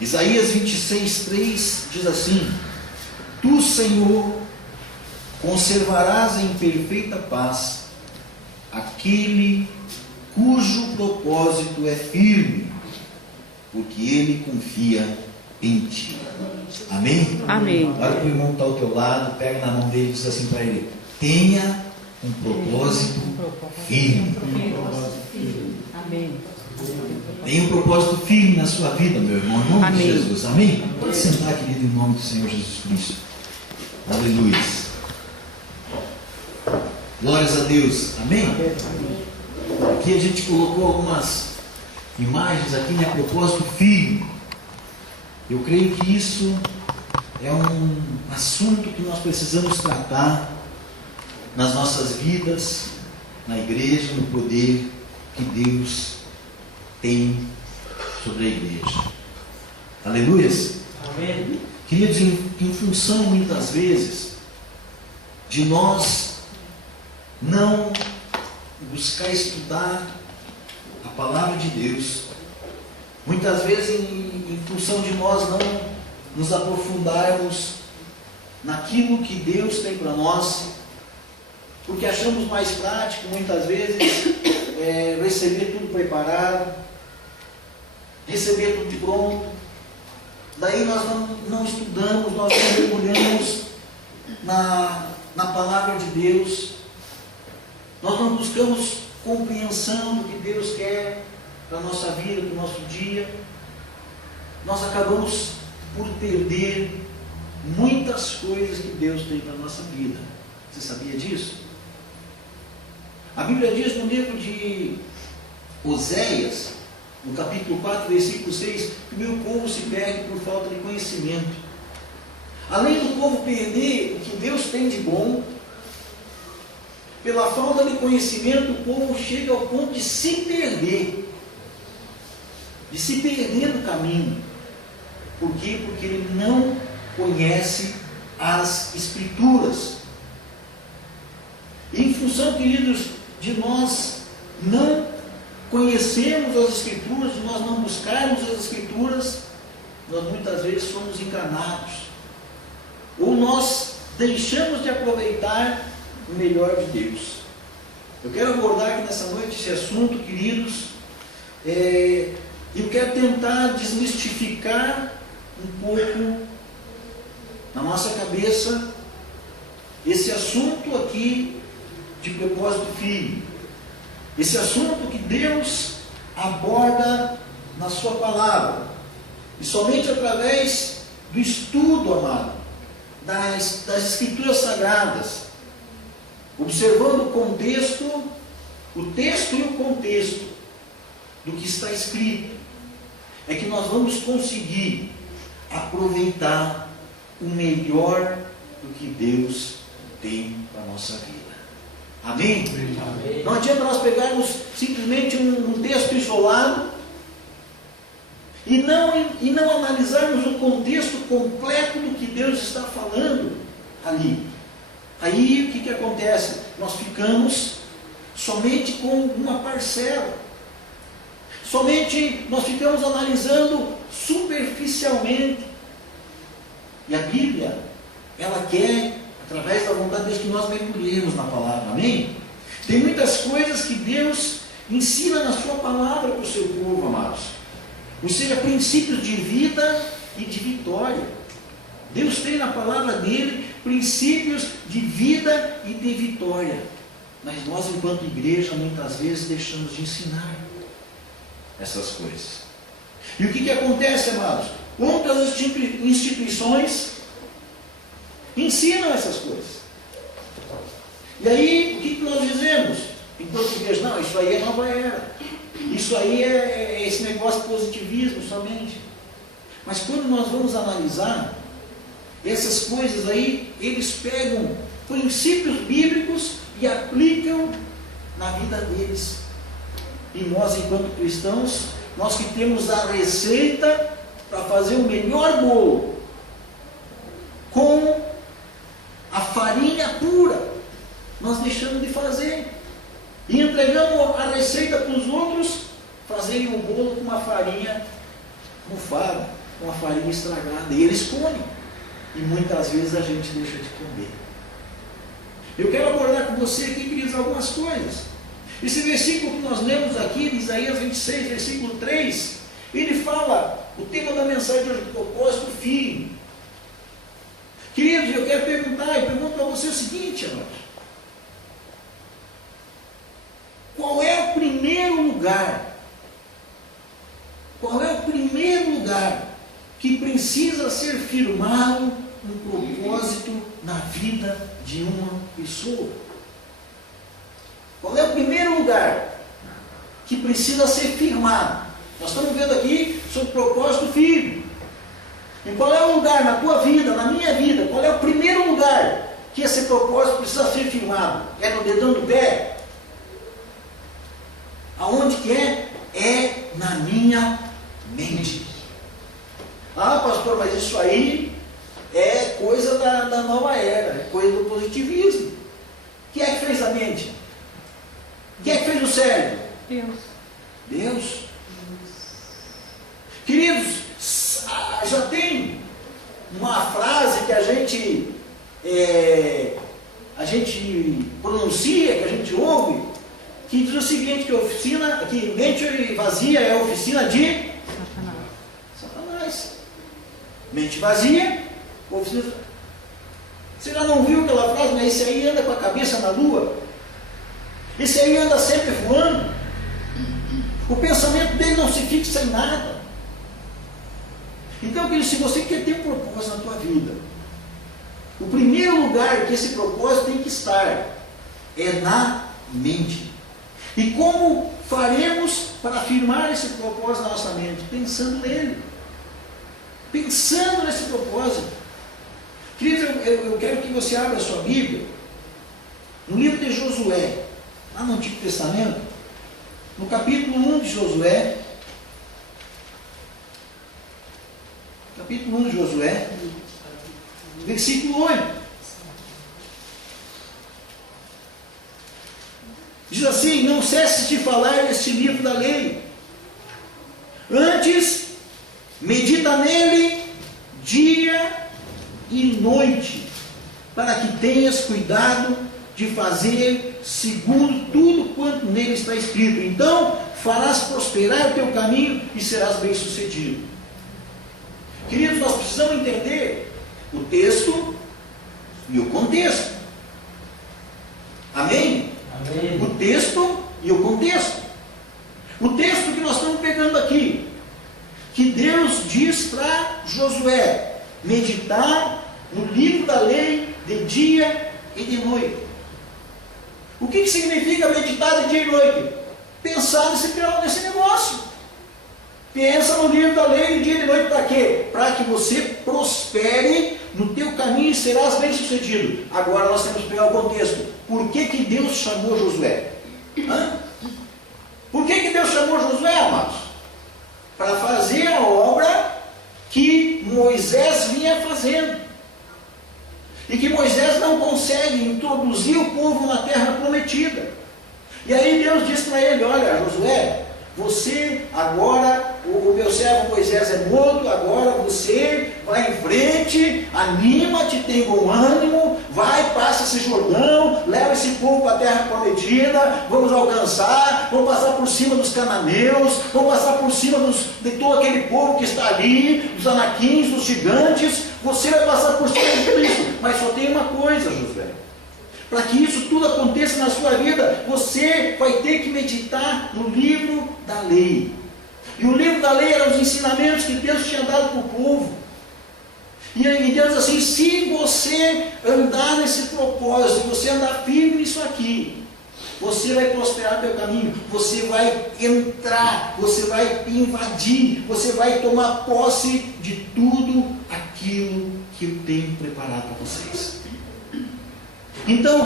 Isaías 26:3 diz assim: Tu, Senhor, conservarás em perfeita paz aquele cujo propósito é firme, porque ele confia em ti. Amém? Amém. Olha que o irmão está ao teu lado, pega na mão dele e diz assim para ele: tenha um propósito firme. Amém. Tenha um propósito firme na sua vida, meu irmão, em nome Amém. de Jesus. Amém? Pode sentar, querido, em nome do Senhor Jesus Cristo. Aleluia. Glórias a Deus. Amém? Aqui a gente colocou algumas imagens aqui, né? Propósito firme. Eu creio que isso é um assunto que nós precisamos tratar nas nossas vidas, na igreja, no poder que Deus tem sobre a igreja. Aleluias? Amém. Queridos, em função muitas vezes de nós não buscar estudar a palavra de Deus, muitas vezes em função de nós não nos aprofundarmos naquilo que Deus tem para nós, porque achamos mais prático muitas vezes receber tudo preparado, receber tudo pronto. Daí nós não estudamos, nós não mergulhamos na palavra de Deus, nós não buscamos compreensão do que Deus quer para a nossa vida, para o nosso dia. Nós acabamos por perder muitas coisas que Deus tem para a nossa vida. Você sabia disso? A Bíblia diz no livro de Oséias, no capítulo 4, versículo 6, que o meu povo se perde por falta de conhecimento. Além do povo perder o que Deus tem de bom, pela falta de conhecimento, o povo chega ao ponto de se perder no caminho. Por quê? Porque ele não conhece as Escrituras. E em função, queridos, de nós não conhecermos as Escrituras, de nós não buscarmos as Escrituras, nós muitas vezes somos enganados, ou nós deixamos de aproveitar o melhor de Deus. Eu quero abordar aqui nessa noite esse assunto, queridos. Eu quero tentar desmistificar um pouco na nossa cabeça esse assunto aqui de propósito firme. Esse assunto que Deus aborda na sua palavra. E somente através do estudo, amado, das Escrituras Sagradas, observando o texto e o contexto do que está escrito, é que nós vamos conseguir aproveitar o melhor do que Deus tem para a nossa vida. Amém? Amém. Não adianta nós pegarmos simplesmente um texto isolado e não analisarmos o contexto completo do que Deus está falando ali. Aí o que acontece? Nós ficamos somente com uma parcela. Somente nós ficamos analisando superficialmente. E a Bíblia, ela quer, através da vontade de Deus, que nós mergulhemos na palavra. Amém? Tem muitas coisas que Deus ensina na sua palavra para o seu povo, amados. Ou seja, princípios de vida e de vitória. Deus tem na palavra dele princípios de vida e de vitória. Mas nós, enquanto igreja, muitas vezes deixamos de ensinar essas coisas. E o que acontece, amados? Outras instituições ensinam essas coisas. E aí, o que nós dizemos? Enquanto igreja, não, isso aí é nova era. Isso aí é esse negócio de positivismo somente. Mas quando nós vamos analisar essas coisas aí, eles pegam princípios bíblicos e aplicam na vida deles. E nós, enquanto cristãos, nós que temos a receita para fazer o melhor bolo com a farinha pura, nós deixamos de fazer e entregamos a receita para os outros fazerem o bolo com uma farinha mofada. com a farinha estragada. E eles comem. E muitas vezes a gente deixa de comer. Eu quero abordar com você aqui, queridos, algumas coisas. Esse versículo que nós lemos aqui, de Isaías 26, versículo 3, ele fala, o tema da mensagem de hoje, o propósito do Filho. Queridos, eu quero perguntar, eu pergunto para você o seguinte, amados. Qual é o primeiro lugar? Qual é o primeiro lugar que precisa ser firmado um propósito na vida de uma pessoa? Qual é o primeiro lugar que precisa ser firmado? Nós estamos vendo aqui sobre o propósito do Filho. E qual é o lugar na tua vida, na minha vida? Qual é o primeiro lugar que esse propósito precisa ser firmado? É no dedão do pé? Aonde que é? É na minha mente. Ah, pastor, mas isso aí é coisa da nova era, é coisa do positivismo. Quem é que fez a mente? Quem é que fez o cérebro? Deus. Deus. Queridos, já tem uma frase que a gente pronuncia, que a gente ouve, que diz o seguinte, que mente vazia é a oficina de Satanás. Mente vazia, oficina de... Você já não viu aquela frase, mas esse aí anda com a cabeça na lua? Esse aí anda sempre voando? O pensamento dele não se fixa em nada. Então, querido, se você quer ter um propósito na tua vida, o primeiro lugar que esse propósito tem que estar é na mente. E como faremos para afirmar esse propósito na nossa mente? Pensando nele. Pensando nesse propósito. Querido, eu quero que você abra a sua Bíblia no livro de Josué, lá no Antigo Testamento, no capítulo 1 de Josué. Capítulo 1 de Josué, versículo 8. Diz assim: não cesse de falar neste livro da lei, antes medita nele dia e noite, para que tenhas cuidado de fazer segundo tudo quanto nele está escrito. Então farás prosperar o teu caminho e serás bem-sucedido. Queridos, nós precisamos entender o texto e o contexto. Amém? Amém. O texto e o contexto. O texto que nós estamos pegando aqui, que Deus diz para Josué meditar no livro da lei de dia e de noite. O que significa meditar de dia e noite? Pensar nesse negócio. Pensa no livro da lei de dia e de noite para quê? Para que você prospere no teu caminho e serás bem sucedido. Agora nós temos que pegar o contexto. Por que Deus chamou Josué? Por que Deus chamou Josué, amados? Para fazer a obra que Moisés vinha fazendo. E que Moisés não consegue introduzir o povo na terra prometida. E aí Deus diz para ele: olha, Josué, você agora, o meu servo Moisés é morto, agora você vai em frente, anima-te, tem bom ânimo, vai, passa esse Jordão, leva esse povo para a terra prometida, vamos alcançar, vamos passar por cima dos cananeus, vamos passar por cima de todo aquele povo que está ali, dos anaquins, dos gigantes, você vai passar por cima de tudo isso. Mas só tem uma coisa, Josué: para que isso tudo aconteça na sua vida, você vai ter que meditar no livro da lei. E o livro da lei eram os ensinamentos que Deus tinha dado para o povo. E Deus diz assim: se você andar nesse propósito, você andar firme nisso aqui, você vai prosperar no teu caminho, você vai entrar, você vai invadir, você vai tomar posse de tudo aquilo que eu tenho preparado para vocês. Então,